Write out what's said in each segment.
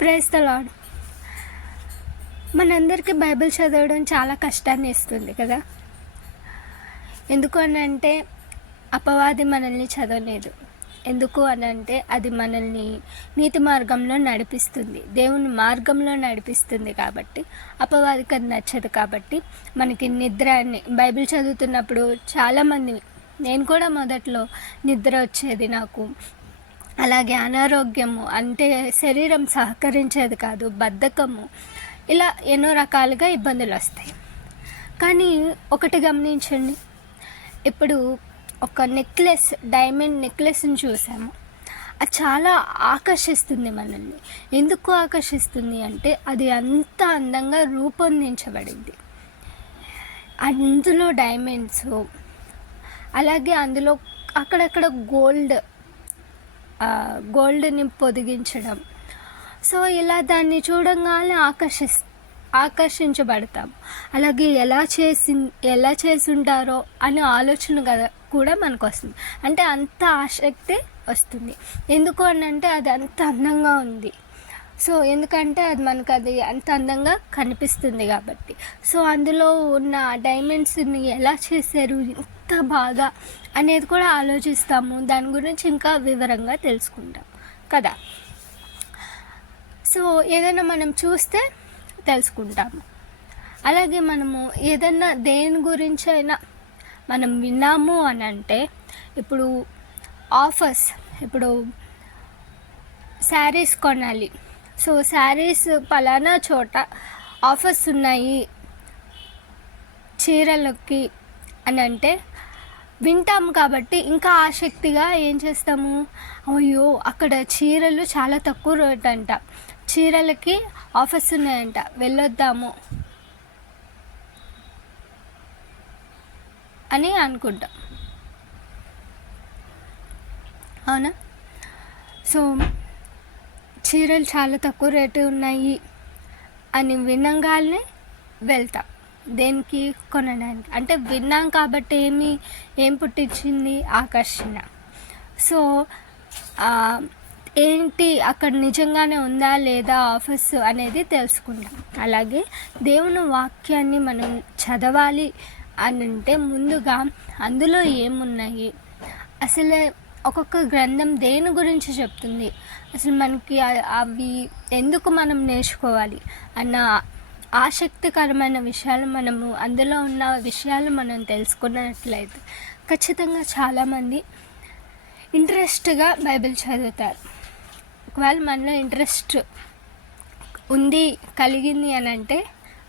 Praise the lord. మనందరికీ Bible చదవడం చాలా కష్టాన్ని ఇస్తుంది కదా. ఎందుకు అని అంటే అపవాది మనల్ని చదవలేదు. ఎందుకు అని అంటే అది మనల్ని నీతి మార్గంలో నడిపిస్తుంది, దేవుని మార్గంలో నడిపిస్తుంది. కాబట్టి అపవాదికి అది నచ్చదు. కాబట్టి మనకి నిద్ర బైబిల్ చదువుతున్నప్పుడు చాలామంది, నేను కూడా మొదట్లో నిద్ర వచ్చేది నాకు, అలాగే అనారోగ్యము, అంటే శరీరం సహకరించేది కాదు, బద్ధకము, ఇలా ఎన్నో రకాలుగా ఇబ్బందులు వస్తాయి. కానీ ఒకటి గమనించండి, ఇప్పుడు ఒక నెక్లెస్, డైమండ్ నెక్లెస్ని చూసాము, అది చాలా ఆకర్షిస్తుంది మనల్ని. ఎందుకు ఆకర్షిస్తుంది అంటే అది అంత అందంగా రూపొందించబడింది. అందులో డైమండ్స్, అలాగే అందులో అక్కడక్కడ గోల్డ్ని పొదిగించడం. సో ఇలా దాన్ని చూడంగానే ఆకర్షించబడతాం. అలాగే ఎలా చేసి ఉంటారో అనే ఆలోచన కూడా మనకు వస్తుంది. అంటే అంత ఆసక్తి వస్తుంది. ఎందుకు అని అంటే అది అంత అందంగా ఉంది. సో ఎందుకంటే అది అంత అందంగా కనిపిస్తుంది కాబట్టి. సో అందులో ఉన్న డైమండ్స్ని ఎలా చేశారు ఇంత బాగా అనేది కూడా ఆలోచిస్తాము. దాని గురించి ఇంకా వివరంగా తెలుసుకుంటాం కదా. సో ఏదైనా మనం చూస్తే తెలుసుకుంటాము. అలాగే మనము ఏదైనా దేని గురించి అయినా మనం విన్నాము అని అంటే, ఇప్పుడు ఆఫర్స్, ఇప్పుడు శారీస్ కొనాలి, సో శారీస్ పలానా చోట ఆఫర్స్ ఉన్నాయి చీరలకి అని అంటే వింటాం. కాబట్టి ఇంకా ఆసక్తిగా ఏం చేస్తాము, అయ్యో అక్కడ చీరలు చాలా తక్కువ రేట్ అంట, చీరలకి ఆఫర్స్ ఉన్నాయంట, వెళ్ళొద్దాము అని అనుకుంటాం. అవునా? సో చీరలు చాలా తక్కువ రేటు ఉన్నాయి అని వినంగానే వెళ్తాం. దేనికి? కొనడానికి. అంటే విన్నాం కాబట్టి ఏం పుట్టించింది? ఆకర్షణ. సో ఏంటి అక్కడ నిజంగానే ఉందా లేదా ఆఫర్స్ అనేది తెలుసుకుంటాం. అలాగే దేవుని వాక్యాన్ని మనం చదవాలి అని అంటే ముందుగా అందులో ఏమున్నాయి, అసలు ఒక్కొక్క గ్రంథం దేని గురించి చెప్తుంది, అసలు మనకి అవి ఎందుకు మనం నేర్చుకోవాలి అన్న ఆసక్తికరమైన విషయాలు, మనము అందులో ఉన్న విషయాలు మనం తెలుసుకున్నట్లయితే ఖచ్చితంగా చాలామంది ఇంట్రెస్ట్గా బైబిల్ చదువుతారు. ఒకవేళ మనలో ఇంట్రెస్ట్ కలిగింది అని అంటే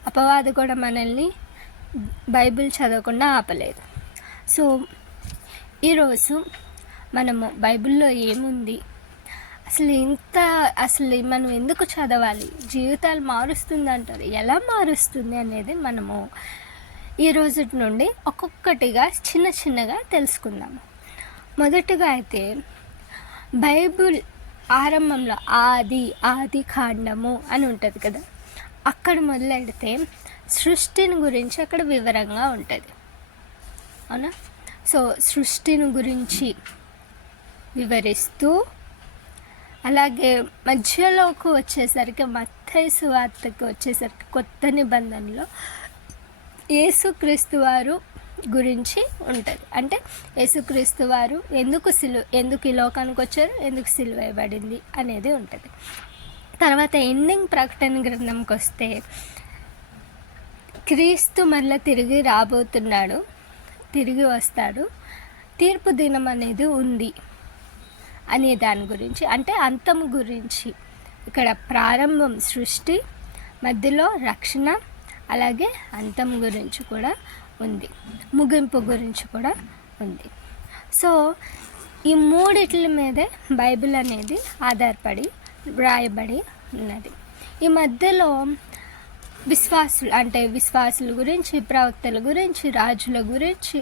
అపవాది కూడా మనల్ని బైబిల్ చదవకుండా ఆపలేదు. సో ఈరోజు మనము బైబిల్లో ఏముంది, అసలు మనం ఎందుకు చదవాలి, జీవితాలు మారుస్తుంది అంటారు, ఎలా మారుస్తుంది అనేది మనము ఈ రోజు నుండి ఒక్కొక్కటిగా చిన్నగా తెలుసుకుందాము. మొదటిగా అయితే బైబిల్ ఆరంభంలో ఆది కాండము అని ఉంటుంది కదా, అక్కడ మొదలెడితే సృష్టిని గురించి అక్కడ వివరంగా ఉంటుంది. అవునా? సో సృష్టిని గురించి వివరిస్తూ, అలాగే మధ్యలోకి వచ్చేసరికి మత్తయి సువార్తకి వచ్చేసరికి కొత్త నిబంధనలో యేసుక్రీస్తు వారు గురించి ఉంటుంది. అంటే యేసుక్రీస్తు వారు ఎందుకు ఈ లోకానికి వచ్చారు, ఎందుకు సిలువ వేయబడింది అనేది ఉంటుంది. తర్వాత ఎండింగ్ ప్రకటన గ్రంథంకి వస్తే క్రీస్తు మళ్ళీ తిరిగి రాబోతున్నాడు, తిరిగి వస్తాడు, తీర్పు దినం అనేది ఉంది అనే దాని గురించి, అంటే అంతం గురించి. ఇక్కడ ప్రారంభం సృష్టి, మధ్యలో రక్షణ, అలాగే అంతం గురించి కూడా ఉంది, ముగింపు గురించి కూడా ఉంది. సో ఈ మూడిట్ల మీదే బైబిల్ అనేది ఆధారపడి వ్రాయబడి ఉన్నది. ఈ మధ్యలో విశ్వాసుల గురించి, ప్రవక్తల గురించి, రాజుల గురించి,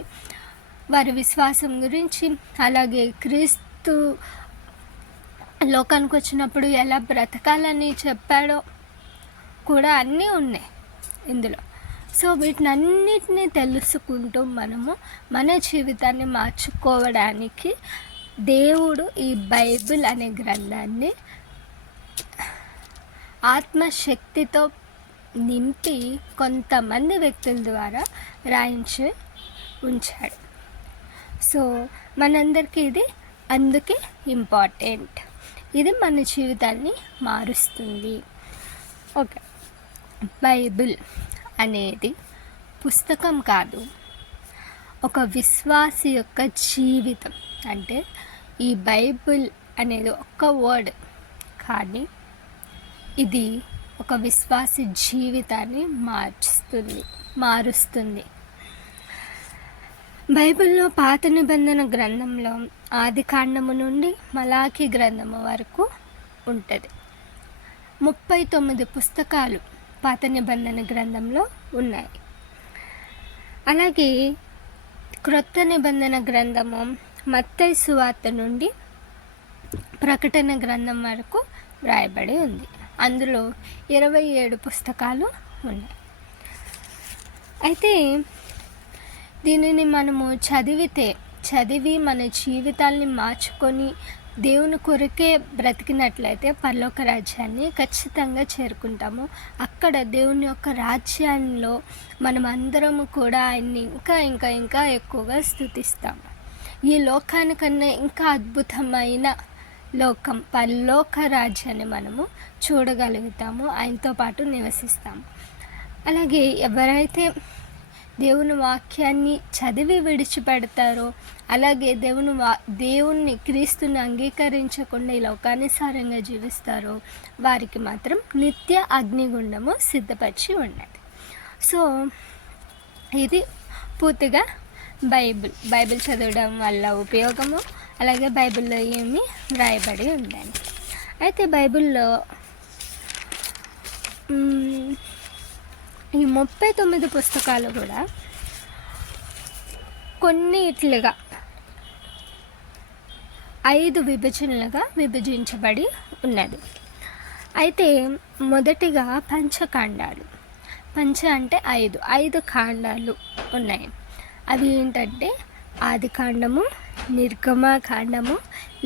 వారి విశ్వాసం గురించి, అలాగే క్రీస్తు లోకానికి వచ్చినప్పుడు ఎలా బ్రతకాలని చెప్పాడో కూడా అన్నీ ఉన్నాయి ఇందులో. సో వీటినన్నిటినీ తెలుసుకుంటూ మనము మన జీవితాన్ని మార్చుకోవడానికి దేవుడు ఈ బైబిల్ అనే గ్రంథాన్ని ఆత్మశక్తితో నింపి కొంతమంది వ్యక్తుల ద్వారా రాయించి ఉంచాడు. సో మనందరికీ ఇది అందుకే ఇంపార్టెంట్. ఇది మన జీవితాన్ని మారుస్తుంది. ఓకే, బైబిల్ అనేది పుస్తకం కాదు, ఒక విశ్వాసి యొక్క జీవితం. అంటే ఈ బైబిల్ అనేది ఒక్క వర్డ్ కానీ ఇది ఒక విశ్వాసి జీవితాన్ని మారుస్తుంది. బైబిల్లో పాత నిబంధన గ్రంథంలో ఆది కాండము నుండి మలాఖీ గ్రంథము వరకు ఉంటుంది. 39 పుస్తకాలు పాత నిబంధన గ్రంథంలో ఉన్నాయి. అలాగే క్రొత్త నిబంధన గ్రంథము మత్తయి సువార్త నుండి ప్రకటన గ్రంథం వరకు వ్రాయబడి ఉంది. అందులో 27 పుస్తకాలు ఉన్నాయి. అయితే దీనిని మనము చదివి మన జీవితాల్ని మార్చుకొని దేవుని కొరకే బ్రతికినట్లయితే పరలోక రాజ్యాన్ని ఖచ్చితంగా చేరుకుంటాము. అక్కడ దేవుని యొక్క రాజ్యంలో మనం అందరము కూడా ఆయన్ని ఇంకా ఇంకా ఇంకా ఎక్కువగా స్తుతిస్తాము. ఈ లోకానికన్నా ఇంకా అద్భుతమైన లోకం పరలోక రాజ్యాన్ని మనము చూడగలుగుతాము, ఆయనతో పాటు నివసిస్తాము. అలాగే ఎవరైతే దేవుని వాక్యాన్ని చదివి విడిచిపెడతారో, అలాగే దేవుణ్ణి క్రీస్తుని అంగీకరించకుండా ఈ లోకానుసారంగా జీవిస్తారో వారికి మాత్రం నిత్య అగ్నిగుండము సిద్ధపరిచి ఉన్నది. సో ఇది పూర్తిగా బైబిల్ చదవడం వల్ల ఉపయోగము, అలాగే బైబిల్లో ఏమి వ్రాయబడి ఉందని. అయితే బైబిల్లో ఈ 39 పుస్తకాలు కూడా కొన్నిట్లుగా 5 విభజనలుగా విభజించబడి ఉన్నది. అయితే మొదటిగా పంచకాండాలు. అంటే 5 కాండాలు ఉన్నాయి. అవి ఏంటంటే ఆది కాండము, నిర్గమకాండము,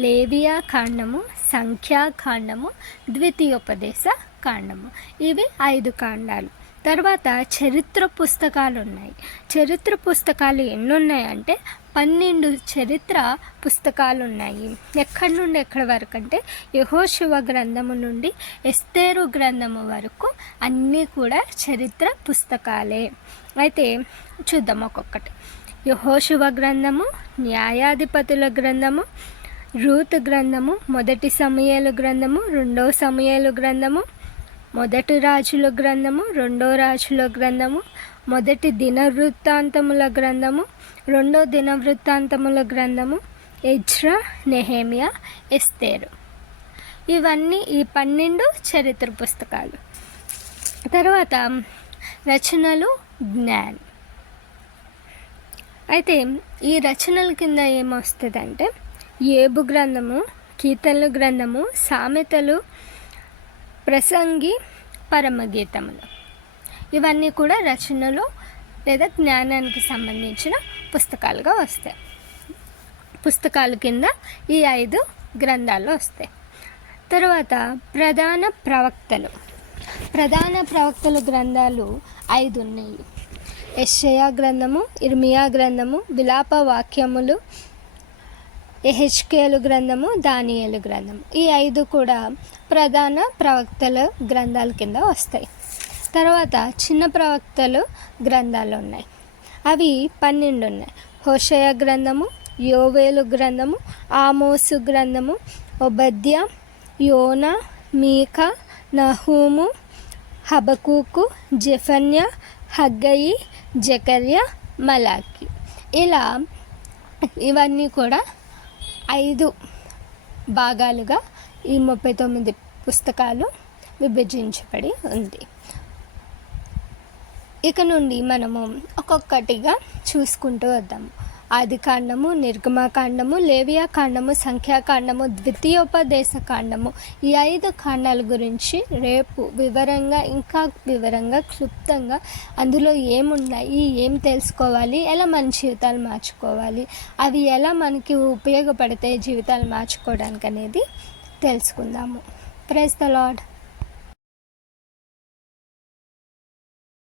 లేవియా కాండము, సంఖ్యాకాండము, ద్వితీయోపదేశ కాండము. ఇవి 5 కాండాలు. తర్వాత చరిత్ర పుస్తకాలు ఉన్నాయి. చరిత్ర పుస్తకాలు ఎన్ని ఉన్నాయంటే 12 చరిత్ర పుస్తకాలు ఉన్నాయి. ఎక్కడి నుండి ఎక్కడి వరకు అంటే యెహోషువ గ్రంథము నుండి ఎస్తేరు గ్రంథము వరకు అన్నీ కూడా చరిత్ర పుస్తకాలే. అయితే చూద్దాం ఒక్కొక్కటి. యెహోషువ గ్రంథము, న్యాయాధిపతుల గ్రంథము, రూతు గ్రంథము, మొదటి సమూయేలు గ్రంథము, రెండవ సమూయేలు గ్రంథము, మొదటి రాజుల గ్రంథము, రెండో రాజుల గ్రంథము, మొదటి దినవృత్తాంతముల గ్రంథము, రెండో దినవృత్తాంతముల గ్రంథము, ఎజ్రా, నెహెమియా, ఎస్తేరు. ఇవన్నీ ఈ 12 చరిత్ర పుస్తకాలు. తర్వాత రచనలు, జ్ఞానం. అయితే ఈ రచనల కింద ఏమొస్తుందంటే యేబు గ్రంథము, కీర్తనల గ్రంథము, సామెతలు, ప్రసంగి, పరమగీతములు. ఇవన్నీ కూడా రచనలు లేదా జ్ఞానానికి సంబంధించిన పుస్తకాలుగా వస్తాయి. పుస్తకాల కింద ఈ 5 గ్రంథాలు వస్తాయి. తర్వాత ప్రధాన ప్రవక్తల గ్రంథాలు 5 ఉన్నాయి. యెషయా గ్రంథము, ఇర్మియా గ్రంథము, విలాప వాక్యములు, యెహెజ్కేలు గ్రంథము, దానియేలు గ్రంథము. ఈ 5 కూడా ప్రధాన ప్రవక్తల గ్రంథాల కింద వస్తాయి. తర్వాత చిన్న ప్రవక్తలు గ్రంథాలు ఉన్నాయి. అవి 12 ఉన్నాయి. హోషేయ గ్రంథము, యోవేలు గ్రంథము, ఆమోసు గ్రంథము, ఒబద్య, యోనా, మీకా, నహూము, హబకూకు, జెఫన్యా, హగ్గయి, జకర్యా, మలాకి. ఇలా ఇవన్నీ కూడా 5 భాగాలుగా ఈ 39 పుస్తకాలు విభజించబడి ఉంది. ఇక నుండి మనము ఒక్కొక్కటిగా చూసుకుంటూ వద్దాము. ఆది కాండము, నిర్గమకాండము, లేవియా కాండము, సంఖ్యాకాండము, ద్వితీయోపదేశ కాండము. ఈ 5 కాండాల గురించి రేపు ఇంకా వివరంగా క్లుప్తంగా అందులో ఏమున్నాయి, ఏం తెలుసుకోవాలి, ఎలా మన జీవితాలు మార్చుకోవాలి, అవి ఎలా మనకి ఉపయోగపడతాయి జీవితాలు మార్చుకోవడానికి అనేది తెలుసుకుందాము. Praise the lord.